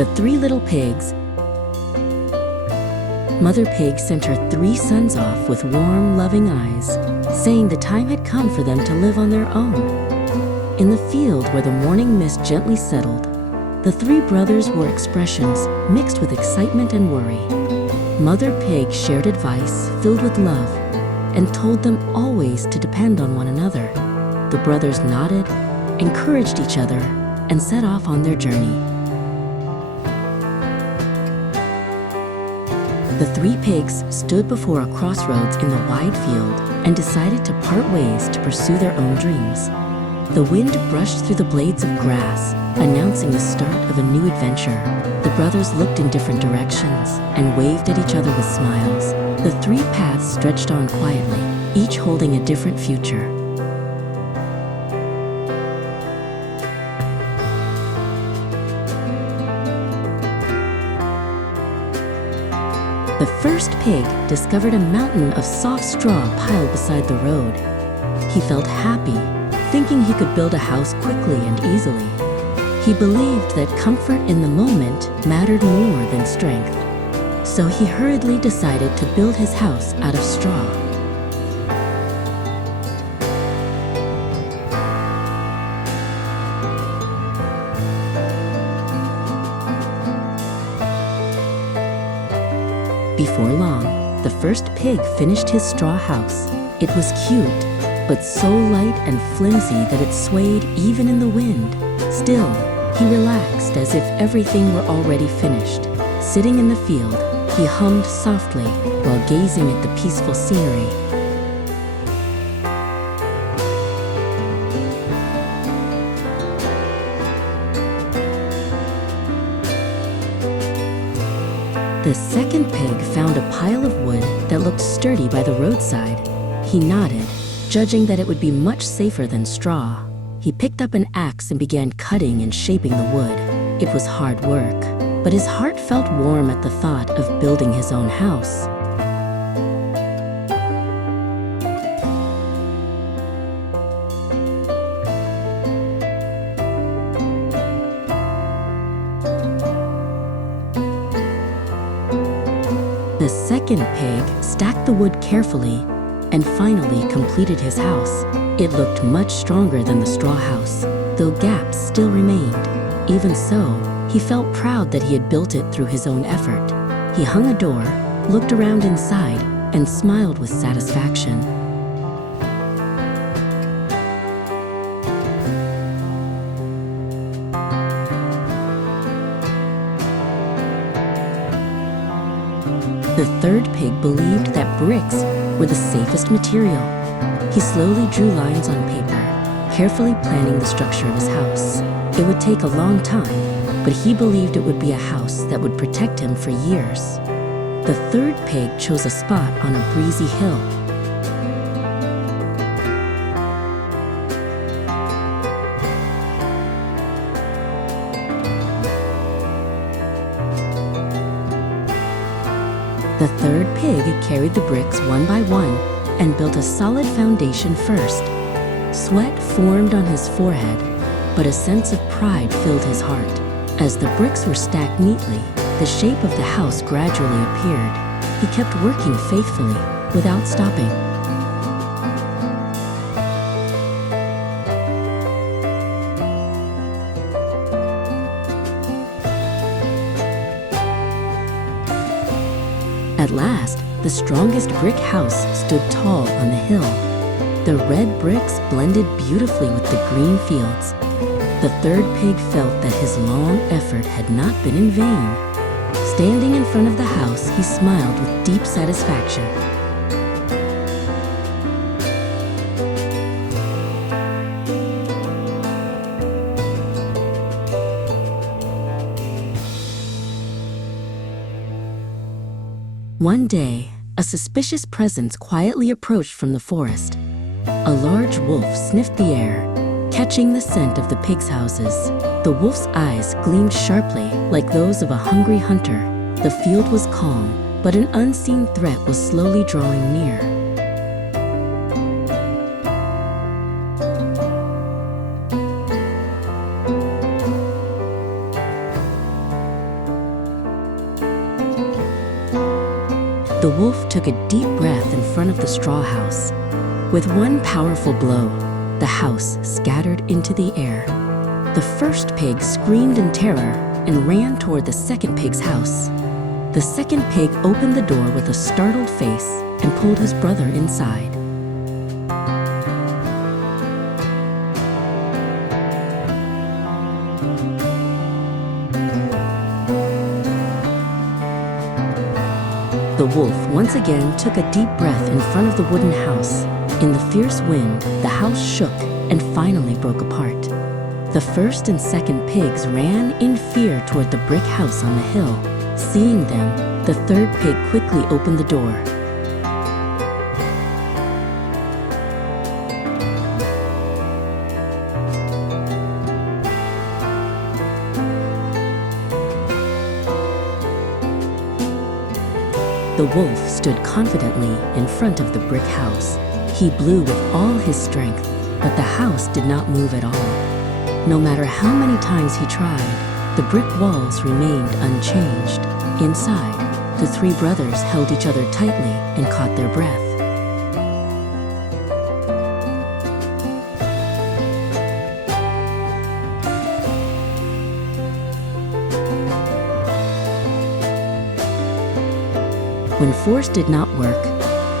The Three Little Pigs. Mother Pig sent her 3 sons off with warm, loving eyes, saying the time had come for them to live on their own. In the field where the morning mist gently settled, the 3 brothers wore expressions mixed with excitement and worry. Mother Pig shared advice filled with love and told them always to depend on one another. The brothers nodded, encouraged each other, and set off on their journey. The 3 pigs stood before a crossroads in the wide field and decided to part ways to pursue their own dreams. The wind brushed through the blades of grass, announcing the start of a new adventure. The brothers looked in different directions and waved at each other with smiles. The 3 paths stretched on quietly, each holding a different future. The first pig discovered a mountain of soft straw piled beside the road. He felt happy, thinking he could build a house quickly and easily. He believed that comfort in the moment mattered more than strength. So he hurriedly decided to build his house out of straw. Before long, the first pig finished his straw house. It was cute, but so light and flimsy that it swayed even in the wind. Still, he relaxed as if everything were already finished. Sitting in the field, he hummed softly while gazing at the peaceful scenery. The second pig found a pile of wood that looked sturdy by the roadside. He nodded, judging that it would be much safer than straw. He picked up an axe and began cutting and shaping the wood. It was hard work, but his heart felt warm at the thought of building his own house. The second pig stacked the wood carefully and finally completed his house. It looked much stronger than the straw house, though gaps still remained. Even so, he felt proud that he had built it through his own effort. He hung a door, looked around inside, and smiled with satisfaction. The third pig believed that bricks were the safest material. He slowly drew lines on paper, carefully planning the structure of his house. It would take a long time, but he believed it would be a house that would protect him for years. The third pig chose a spot on a breezy hill. The third pig carried the bricks one by one and built a solid foundation first. Sweat formed on his forehead, but a sense of pride filled his heart. As the bricks were stacked neatly, the shape of the house gradually appeared. He kept working faithfully, without stopping. At last, the strongest brick house stood tall on the hill. The red bricks blended beautifully with the green fields. The third pig felt that his long effort had not been in vain. Standing in front of the house, he smiled with deep satisfaction. One day, a suspicious presence quietly approached from the forest. A large wolf sniffed the air, catching the scent of the pigs' houses. The wolf's eyes gleamed sharply like those of a hungry hunter. The field was calm, but an unseen threat was slowly drawing near. wolf took a deep breath in front of the straw house. With one powerful blow, the house scattered into the air. The first pig screamed in terror and ran toward the second pig's house. The second pig opened the door with a startled face and pulled his brother inside. The wolf once again took a deep breath in front of the wooden house. In the fierce wind, the house shook and finally broke apart. The first and second pigs ran in fear toward the brick house on the hill. Seeing them, the third pig quickly opened the door. The wolf stood confidently in front of the brick house. He blew with all his strength, but the house did not move at all. No matter how many times he tried, the brick walls remained unchanged. Inside, the three brothers held each other tightly and caught their breath. When force did not work,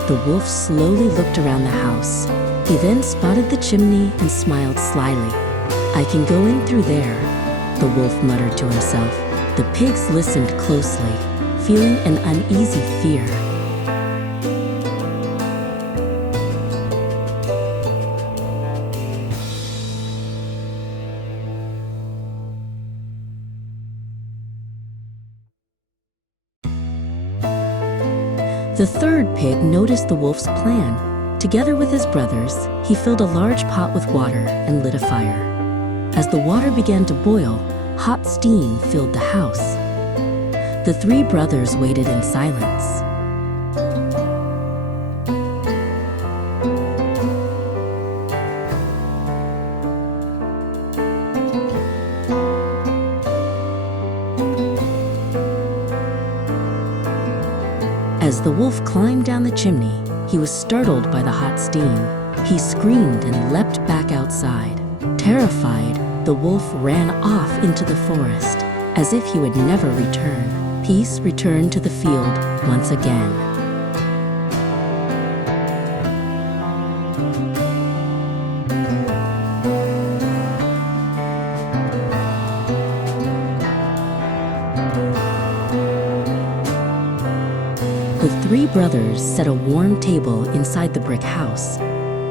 the wolf slowly looked around the house. He then spotted the chimney and smiled slyly. "I can go in through there," the wolf muttered to himself. The pigs listened closely, feeling an uneasy fear. The third pig noticed the wolf's plan. Together with his brothers, he filled a large pot with water and lit a fire. As the water began to boil, hot steam filled the house. The three brothers waited in silence. As the wolf climbed down the chimney, he was startled by the hot steam. He screamed and leapt back outside. Terrified, the wolf ran off into the forest. As if he would never return, peace returned to the field once again. The three brothers set a warm table inside the brick house.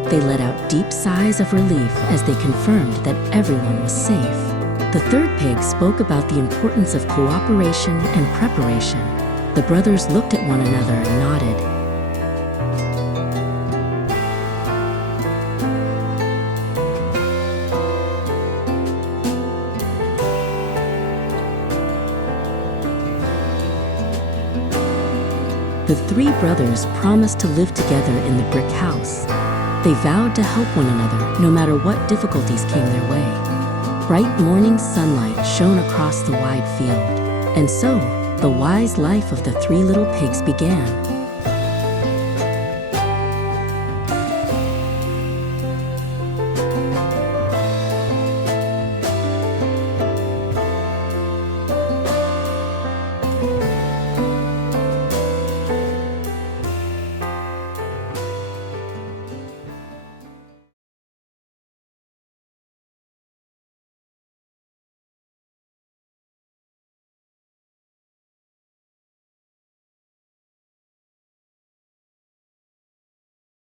They let out deep sighs of relief as they confirmed that everyone was safe. The third pig spoke about the importance of cooperation and preparation. The brothers looked at one another and nodded. The three brothers promised to live together in the brick house. They vowed to help one another no matter what difficulties came their way. Bright morning sunlight shone across the wide field, and so the wise life of the three little pigs began.